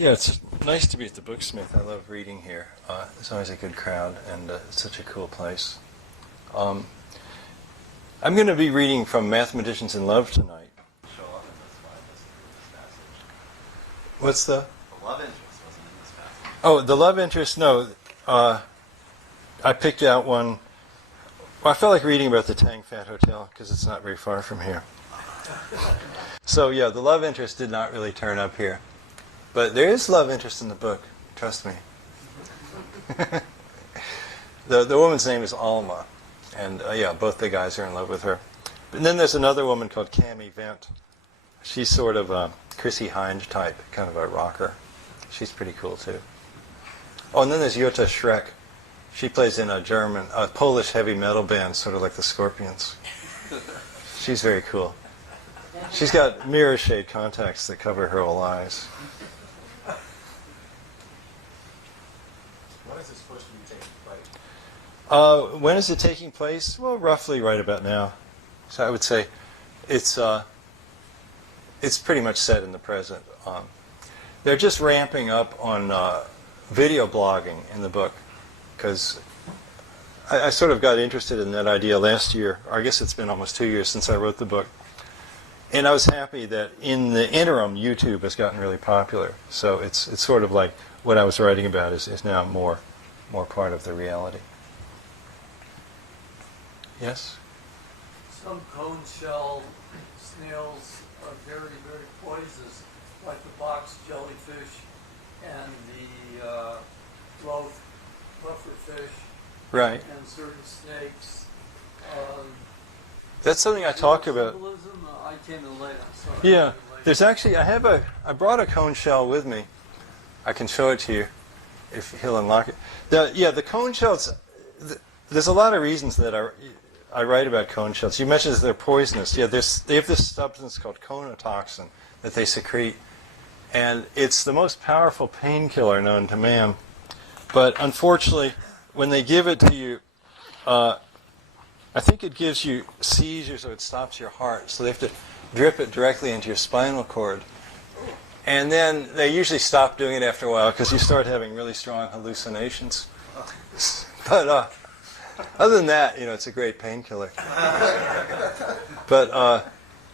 Yeah, it's nice to be at the Booksmith. I love reading here. It's always a good crowd, and it's such a cool place. I'm going to be reading from Mathematicians in Love tonight. Show up in this passage. What's the? The love interest wasn't in this passage. Oh, the love interest, no. I picked out one. Well, I felt like reading about the Tang Fat Hotel because it's not very far from here. So, yeah, the love interest did not really turn up here. But there is love interest in the book, trust me. The woman's name is Alma. And, yeah, both the guys are in love with her. And then there's another woman called Cami Vent. She's sort of a Chrissy Hynde type, kind of a rocker. She's pretty cool, too. Oh, and then there's Jutta Schreck. She plays in a Polish heavy metal band, sort of like the Scorpions. She's very cool. She's got mirror shade contacts that cover her whole eyes. When is it supposed to be taking place? When is it taking place? Well, roughly right about now. So I would say it's pretty much set in the present. They're just ramping up on video blogging in the book, because I sort of got interested in that idea last year. Or I guess it's been almost 2 years since I wrote the book. And I was happy that in the interim, YouTube has gotten really popular. So it's sort of like what I was writing about is now more part of the reality. Yes? Some cone shell snails are very, very poisonous, like the box jellyfish and the pufferfish. Right. And certain snakes. That's something I talk about. Symbolism, I came in late. I'm sorry. Yeah. There's actually, I brought a cone shell with me. I can show it to you if he'll unlock it. The cone shells, there's a lot of reasons that I write about cone shells. You mentioned that they're poisonous. Yeah, they have this substance called conotoxin that they secrete. And it's the most powerful painkiller known to man. But unfortunately, when they give it to you, I think it gives you seizures or it stops your heart. So they have to drip it directly into your spinal cord. And then they usually stop doing it after a while because you start having really strong hallucinations. But other than that, it's a great painkiller. But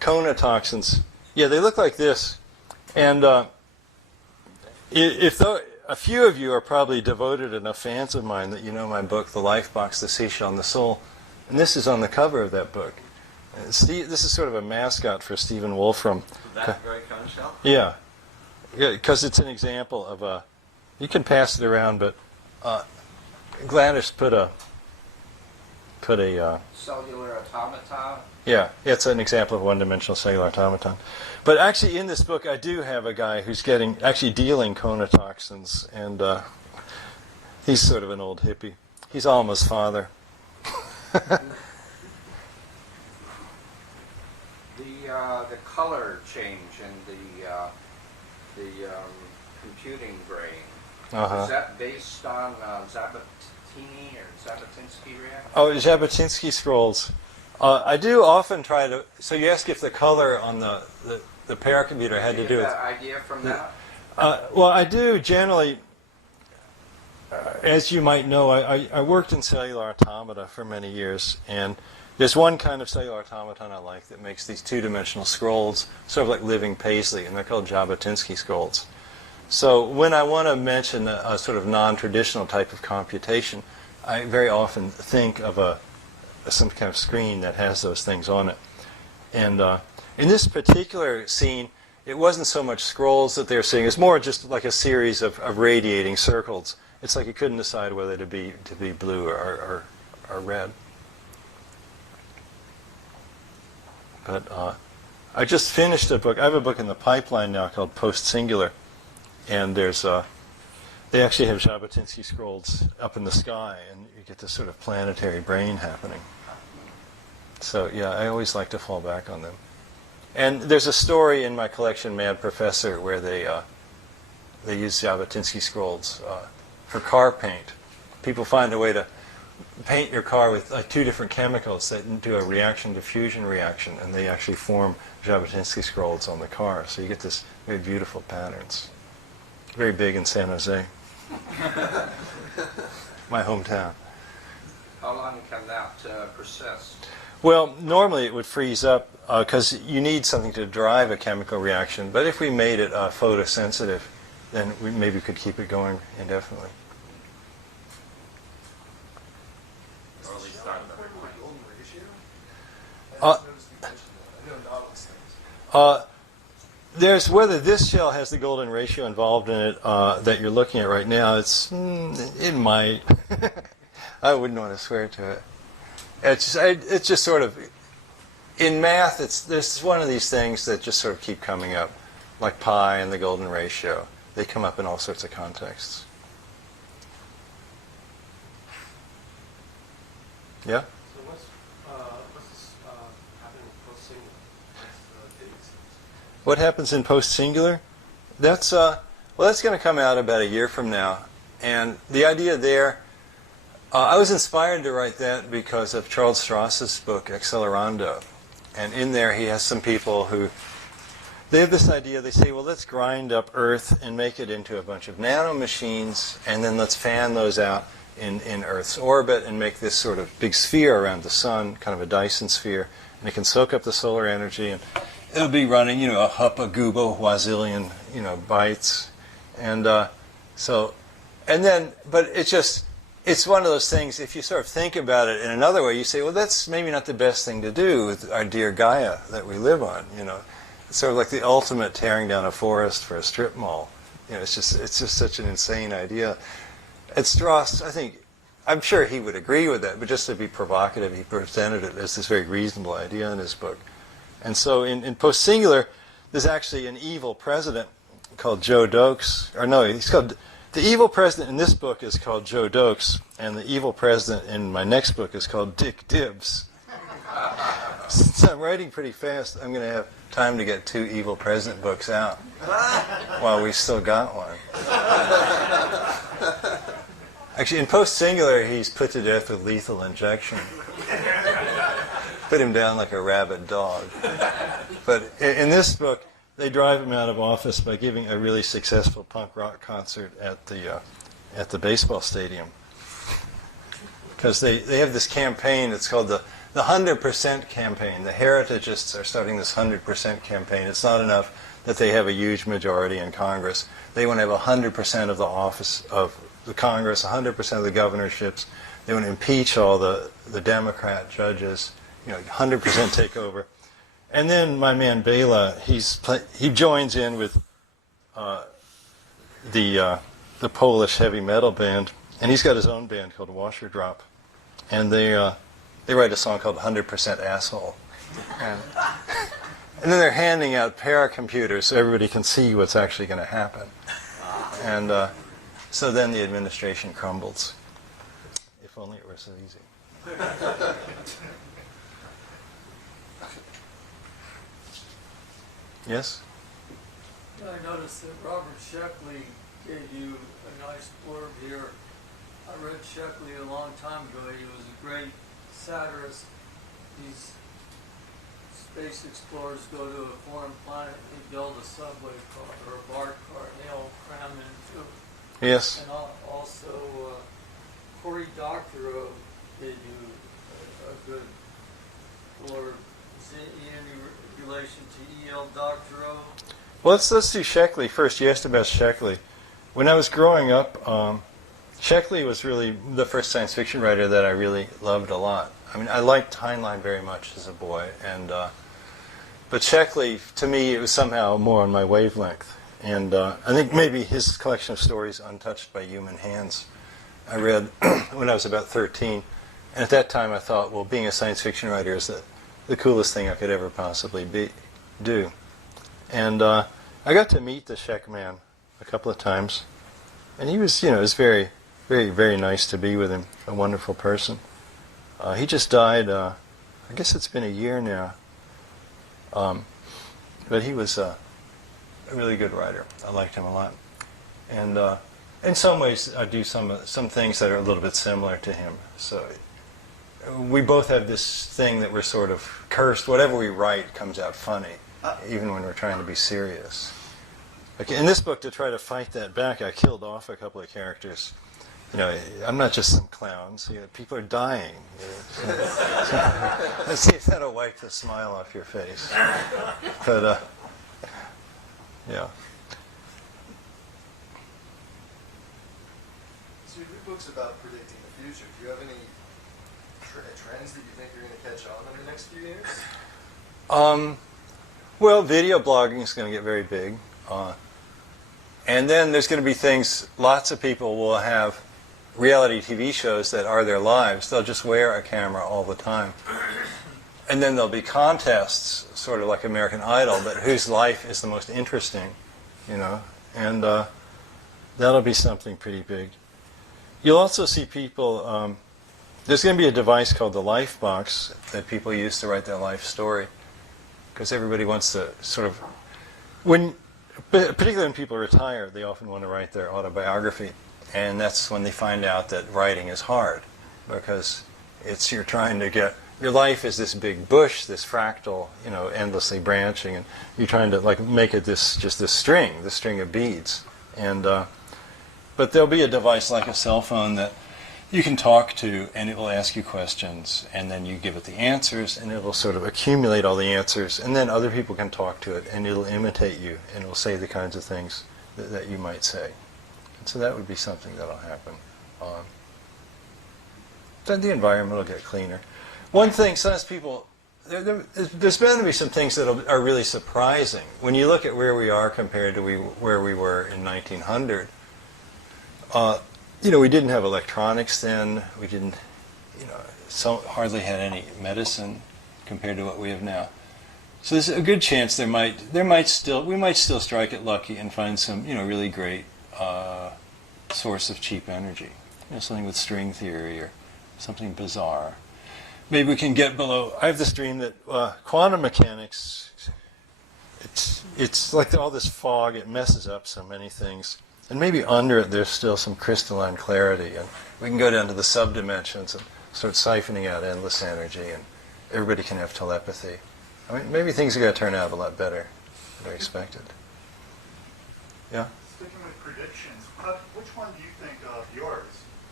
conotoxins, yeah, they look like this. And a few of you are probably devoted enough fans of mine that you know my book, The Life Box, The Seashell, and the Soul. And this is on the cover of that book. This is sort of a mascot for Stephen Wolfram. That very cone shell? Yeah, because it's an example of a. You can pass it around, but Gladys put a. Cellular automaton. Yeah, it's an example of one-dimensional cellular automaton. But actually, in this book, I do have a guy who's actually dealing conotoxins, and he's sort of an old hippie. He's Alma's father. The color change in the computing brain, is that based on Zhabotinsky or Zhabotinsky reaction? Oh, Zhabotinsky scrolls. I do often try to. So you ask if the color on the paracomputer had to do with that idea from that? Well, I do generally. As you might know, I worked in cellular automata for many years, and there's one kind of cellular automaton I like that makes these two-dimensional scrolls, sort of like living Paisley, and they're called Zhabotinsky scrolls. So when I want to mention a sort of non-traditional type of computation, I very often think of some kind of screen that has those things on it. And in this particular scene, it wasn't so much scrolls that they were seeing; it's more just like a series of radiating circles. It's like you couldn't decide whether to be blue or red. But I just finished a book. I have a book in the pipeline now called Post Singular, and they actually have Zhabotinsky scrolls up in the sky, and you get this sort of planetary brain happening. So yeah, I always like to fall back on them. And there's a story in my collection, Mad Professor, where they use Zhabotinsky scrolls for car paint. People find a way to paint your car with two different chemicals that do a reaction diffusion reaction, and they actually form Zhabotinsky scrolls on the car. So you get this very beautiful patterns. very big in San Jose, my hometown. How long can that persist? Well, normally it would freeze up because you need something to drive a chemical reaction. But if we made it photosensitive, then we maybe could keep it going indefinitely. Or at least start the Golden ratio? Uh, I noticed you mentioned that. I know novelist things. There's whether this shell has the golden ratio involved in it that you're looking at right now. It might. I wouldn't want to swear to it. It's just sort of in math. This is one of these things that just sort of keep coming up, like pi and the golden ratio. They come up in all sorts of contexts. Yeah. So what's happening with post-singular? What's the dates? What happens in post-singular? That's going to come out about a year from now, and the idea there. I was inspired to write that because of Charles Strauss's book Accelerando, and in there he has some people who they have this idea. They say, well, let's grind up Earth and make it into a bunch of nanomachines, and then let's fan those out in Earth's orbit and make this sort of big sphere around the sun, kind of a Dyson sphere, and it can soak up the solar energy, and it'll be running, a hupagubo wazillion, bytes, and but it's one of those things, if you sort of think about it in another way, you say, well, that's maybe not the best thing to do with our dear Gaia that we live on, It's sort of like the ultimate tearing down a forest for a strip mall. It's just such an insane idea. And Strauss, I'm sure he would agree with that, but just to be provocative, he presented it as this very reasonable idea in his book. And so in post-singular, there's actually an evil president called Joe Dokes. The evil president in this book is called Joe Dokes, and the evil president in my next book is called Dick Dibbs. Since I'm writing pretty fast, I'm going to have time to get 2 evil president books out while we still got one. Actually, in post-singular, he's put to death with lethal injection. Put him down like a rabid dog. But in this book, they drive him out of office by giving a really successful punk rock concert at the baseball stadium. Because they have this campaign, it's called the 100% campaign. The heritagists are starting this 100% campaign. It's not enough that they have a huge majority in Congress. They want to have 100% of the office of the Congress, 100% of the governorships. They want to impeach all the Democrat judges, 100% takeover. And then my man Bela, he joins in with the Polish heavy metal band, and he's got his own band called Washer Drop, and they write a song called 100% Asshole, and then they're handing out paracomputers so everybody can see what's actually going to happen, and so then the administration crumbles. If only it were so easy. Yes? I noticed that Robert Sheckley gave you a nice blurb here. I read Sheckley a long time ago. He was a great satirist. These space explorers go to a foreign planet and they build a subway car or a BART car and they all cram into it. Yes. And also, Cory Doctorow gave you a good blurb. Is there any relation to E.L. Doctorow? Well, let's do Sheckley first. You asked about Sheckley. When I was growing up, Sheckley was really the first science fiction writer that I really loved a lot. I mean, I liked Heinlein very much as a boy, but Sheckley, to me, it was somehow more on my wavelength. And I think maybe his collection of stories, Untouched by Human Hands, I read when I was about 13. And at that time, I thought, well, being a science fiction writer is the coolest thing I could ever possibly do. And I got to meet the Sheck man a couple of times, and he was, it was very, very, very nice to be with him. A wonderful person. He just died. I guess it's been a year now. But he was a really good writer. I liked him a lot. And in some ways, I do some things that are a little bit similar to him. So we both have this thing that we're sort of cursed. Whatever we write comes out funny, even when we're trying to be serious. Okay, in this book, to try to fight that back, I killed off a couple of characters. You know, I'm not just some clowns. You know, people are dying. You know, let's see if that'll wipe the smile off your face. But, yeah. So you read books about predicting the future. Do you have any trends that you think are going to catch on in the next few years? Well, video blogging is going to get very big. And then there's going to be things, lots of people will have reality TV shows that are their lives. They'll just wear a camera all the time. And then there'll be contests, sort of like American Idol, but whose life is the most interesting, you know. And that'll be something pretty big. You'll also see people, there's going to be a device called the Life Box that people use to write their life story. Because everybody wants to sort of, particularly when people retire, they often want to write their autobiography. And that's when they find out that writing is hard. Because you're trying to get, your life is this big bush, this fractal, you know, endlessly branching. And you're trying to like make it just this string of beads. And, but there'll be a device like a cell phone that you can talk to, and it will ask you questions, and then you give it the answers, and it will sort of accumulate all the answers, and then other people can talk to it, and it'll imitate you, and it'll say the kinds of things that you might say. And so that would be something that'll happen. Then the environment will get cleaner. One thing, sometimes people, there's bound to be some things that are really surprising. When you look at where we are compared to where we were in 1900, you know, we didn't have electronics then. We didn't, you know, hardly had any medicine compared to what we have now. So there's a good chance we might still strike it lucky and find some, you know, really great source of cheap energy. You know, something with string theory or something bizarre. Maybe we can get below. I have this dream that quantum mechanics. It's like all this fog. It messes up so many things. And maybe under it there's still some crystalline clarity, and we can go down to the subdimensions and start siphoning out endless energy, and everybody can have telepathy. I mean, maybe things are going to turn out a lot better than I expected. Yeah? Sticking with predictions, which one do you think of yours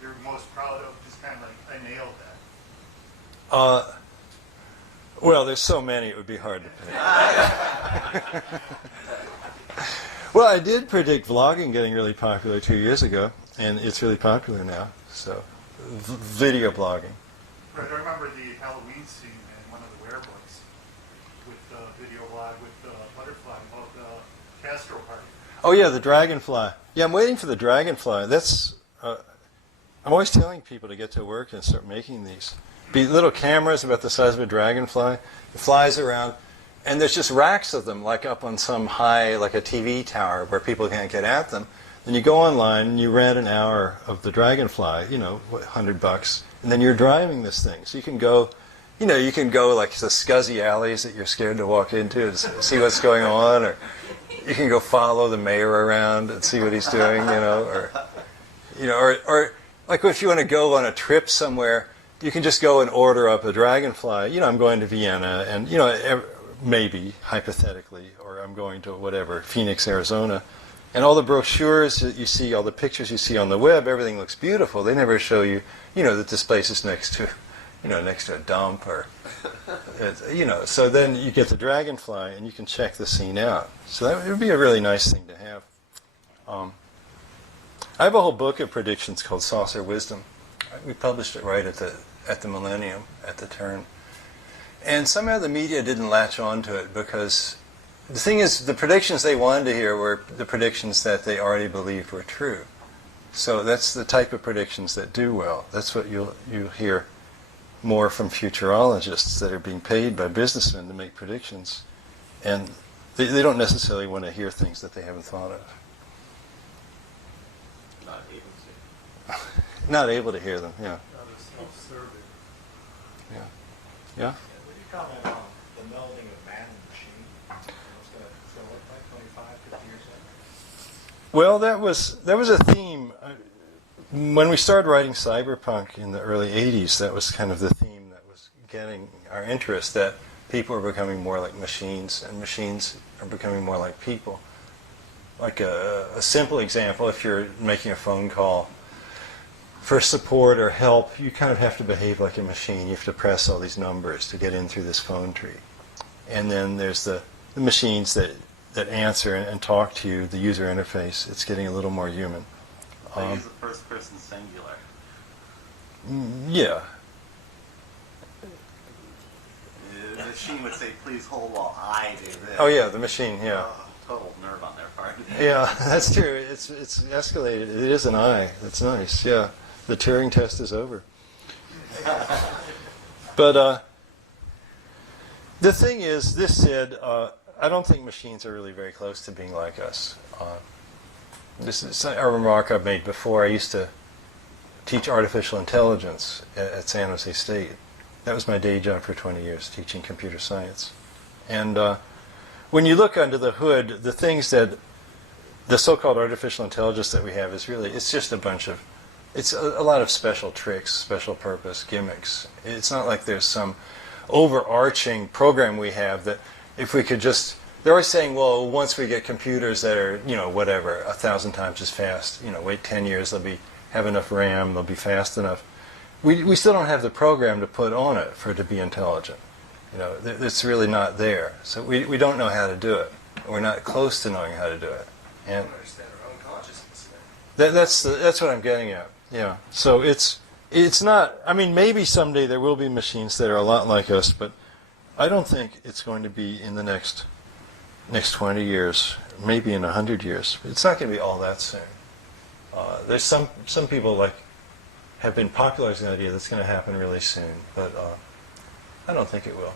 you're most proud of? Just kind of like, I nailed that. Well, there's so many it would be hard to pick. Well, I did predict vlogging getting really popular 2 years ago, and it's really popular now. So, video blogging. Right, I remember the Halloween scene in one of the werebooks with the video blog with the butterfly about the Castro party. Oh yeah, the dragonfly. Yeah, I'm waiting for the dragonfly. That's. I'm always telling people to get to work and start making these. Be little cameras about the size of a dragonfly. It flies around. And there's just racks of them, like up on some high, like a TV tower, where people can't get at them. Then you go online and you rent an hour of the dragonfly, you know, $100, and then you're driving this thing. So you can go, you know, you can go like the scuzzy alleys that you're scared to walk into and see what's going on, or you can go follow the mayor around and see what he's doing, or like if you want to go on a trip somewhere, you can just go and order up a dragonfly. You know, I'm going to Vienna, and you know. Maybe, hypothetically, or I'm going to whatever, Phoenix, Arizona. And all the brochures that you see, all the pictures you see on the web, everything looks beautiful. They never show you, you know, that this place is next to a dump or, you know. So then you get the dragonfly and you can check the scene out. So that would be a really nice thing to have. I have a whole book of predictions called Saucer Wisdom. We published it right at the millennium, at the turn. And somehow the media didn't latch on to it because the thing is, the predictions they wanted to hear were the predictions that they already believed were true. So that's the type of predictions that do well. That's what you'll hear more from futurologists that are being paid by businessmen to make predictions. And they don't necessarily want to hear things that they haven't thought of. Not able to. Not able to hear them, yeah. That was self-serving. Yeah. Yeah? Would you comment on the melding of man and machine? What's going to show up like 25, 50 years later? Well, that was a theme. When we started writing cyberpunk in the early 80s, that was kind of the theme that was getting our interest, that people are becoming more like machines, and machines are becoming more like people. like a simple example, if you're making a phone call for support or help, you kind of have to behave like a machine. You have to press all these numbers to get in through this phone tree. And then there's the machines that answer and talk to you, the user interface. It's getting a little more human. They use the first person singular. Yeah. The machine would say, please hold while I do this. Oh yeah, the machine, yeah. Total nerve on their part. Yeah, that's true. It's escalated. It is an I. That's nice, yeah. The Turing test is over. But the thing is, this said, I don't think machines are really very close to being like us. This is a remark I've made before. I used to teach artificial intelligence at San Jose State. That was my day job for 20 years, teaching computer science. And when you look under the hood, the things that the so-called artificial intelligence that we have is really, it's just a bunch of, it's a lot of special tricks, special purpose, gimmicks. It's not like there's some overarching program we have that if we could just, they're always saying, well, once we get computers that are, whatever, 1,000 times as fast, wait 10 years, they'll have enough RAM, they'll be fast enough. We still don't have the program to put on it for it to be intelligent. It's really not there. So we don't know how to do it. We're not close to knowing how to do it. And don't understand our own consciousness. that's what I'm getting at. Yeah. So it's not. I mean, maybe someday there will be machines that are a lot like us, but I don't think it's going to be in the next 20 years. Maybe in 100 years. It's not going to be all that soon. There's some people have been popularizing the idea that's going to happen really soon, but I don't think it will.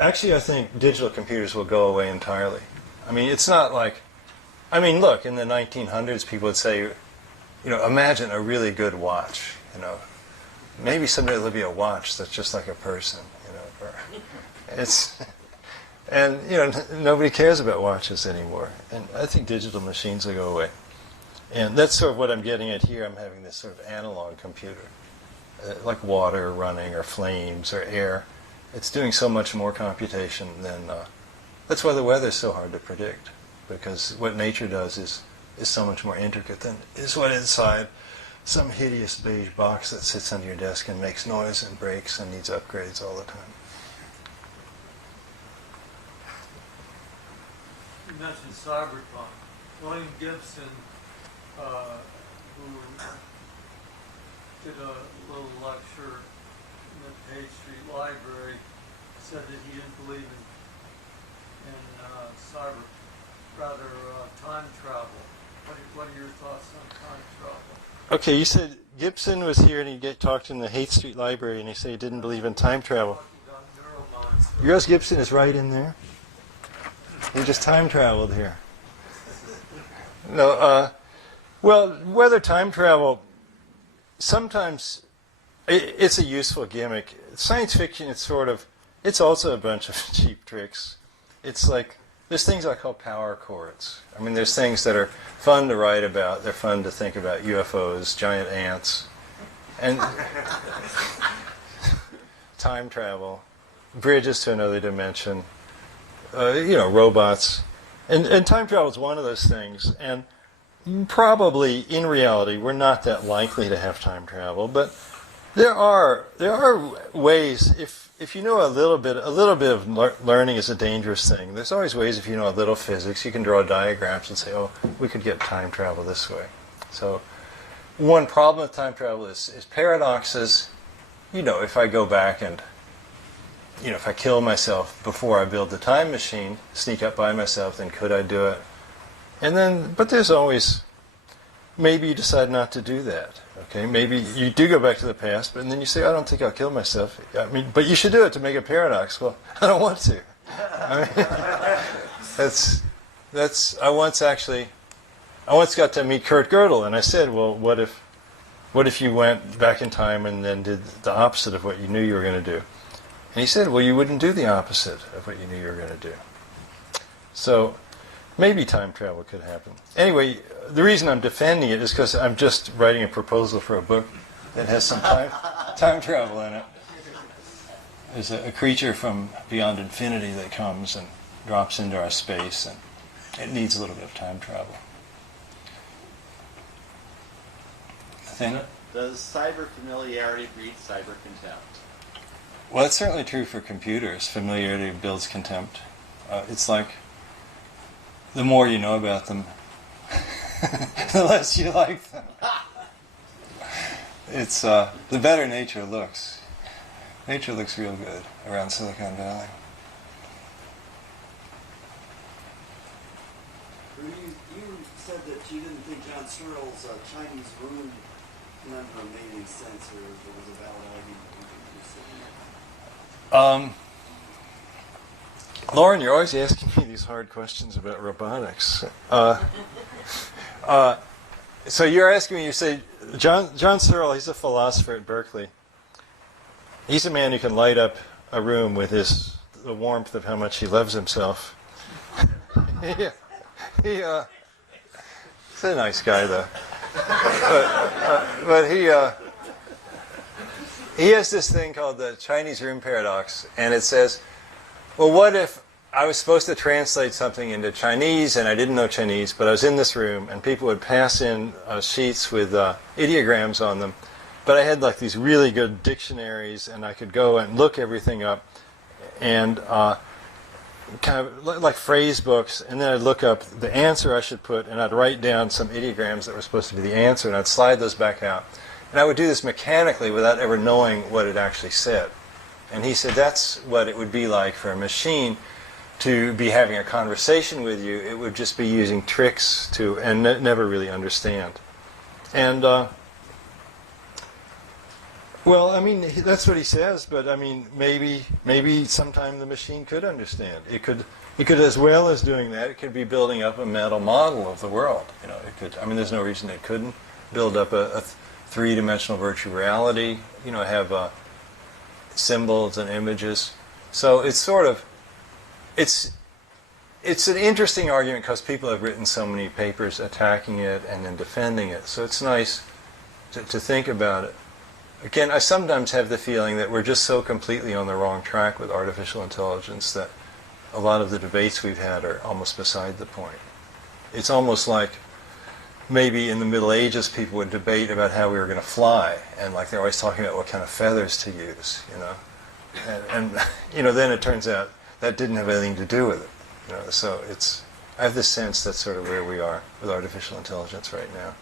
Actually, I think digital computers will go away entirely. I mean, it's not like, look, in the 1900s, people would say, imagine a really good watch, Maybe someday there'll be a watch that's just like a person, and, nobody cares about watches anymore. And I think digital machines will go away. And that's sort of what I'm getting at here. I'm having this sort of analog computer, like water running or flames or air. It's doing so much more computation than, that's why the weather's so hard to predict, because what nature does is so much more intricate than is what inside some hideous beige box that sits under your desk and makes noise and breaks and needs upgrades all the time. You mentioned cyberpunk. William Gibson, who did a little lecture in the Page Street Library, said that he didn't believe in time travel. What are your thoughts on time travel? Okay, you said Gibson was here and he talked in the Haight Street Library and he said he didn't believe in time travel. Yours Gibson is right in there. He just time traveled here. No, well, whether time travel, sometimes it's a useful gimmick. Science fiction, it's also a bunch of cheap tricks. It's like, there's things I call power chords. I mean, there's things that are fun to write about. They're fun to think about. UFOs, giant ants, and time travel, bridges to another dimension, robots. And time travel is one of those things. And probably, in reality, we're not that likely to have time travel. But there are ways, if you know a little bit of learning is a dangerous thing. There's always ways, if you know a little physics, you can draw diagrams and say, oh, we could get time travel this way. So one problem with time travel is paradoxes. If I go back and, if I kill myself before I build the time machine, sneak up by myself, then could I do it? And then, but there's always, maybe you decide not to do that. Okay, maybe you do go back to the past, but then you say, I don't think I'll kill myself. But you should do it to make a paradox. Well, I don't want to. I once got to meet Kurt Gödel, and I said, well, what if you went back in time and then did the opposite of what you knew you were going to do? And he said, well, you wouldn't do the opposite of what you knew you were going to do. So maybe time travel could happen. Anyway, the reason I'm defending it is because I'm just writing a proposal for a book that has some time travel in it. There's a creature from beyond infinity that comes and drops into our space and It needs a little bit of time travel. Nathaniel? Does cyber familiarity breed cyber contempt? Well, it's certainly true for computers. Familiarity builds contempt. It's like the more you know about them, the less you like them. It's the better nature looks. Nature looks real good around Silicon Valley. You said that you didn't think John Searle's Chinese room conundrum made any sense, or if it was a valid argument. Lauren, you're always asking me these hard questions about robotics. So you're asking me, you say, John Searle, he's a philosopher at Berkeley. He's a man who can light up a room with the warmth of how much he loves himself. He's a nice guy, though. But he has this thing called the Chinese room paradox, and it says, well, what if I was supposed to translate something into Chinese, and I didn't know Chinese, but I was in this room, and people would pass in sheets with ideograms on them, but I had like these really good dictionaries, and I could go and look everything up, and kind of like phrase books, and then I'd look up the answer I should put, and I'd write down some ideograms that were supposed to be the answer, and I'd slide those back out. And I would do this mechanically without ever knowing what it actually said. And he said that's what it would be like for a machine to be having a conversation with you. It would just be using tricks to, and never really understand. And, well, I mean, that's what he says, but I mean, maybe sometime the machine could understand. It could, as well as doing that, it could be building up a mental model of the world. You know, it could, I mean, there's no reason it couldn't build up a three-dimensional virtual reality, you know, have symbols and images. So it's sort of, it's an interesting argument because people have written so many papers attacking it and then defending it. So it's nice to think about it. Again, I sometimes have the feeling that we're just so completely on the wrong track with artificial intelligence that a lot of the debates we've had are almost beside the point. It's almost like maybe in the Middle Ages people would debate about how we were going to fly, and like they're always talking about what kind of feathers to use, you know. And you know, then it turns out that didn't have anything to do with it. You know, so I have this sense that's sort of where we are with artificial intelligence right now.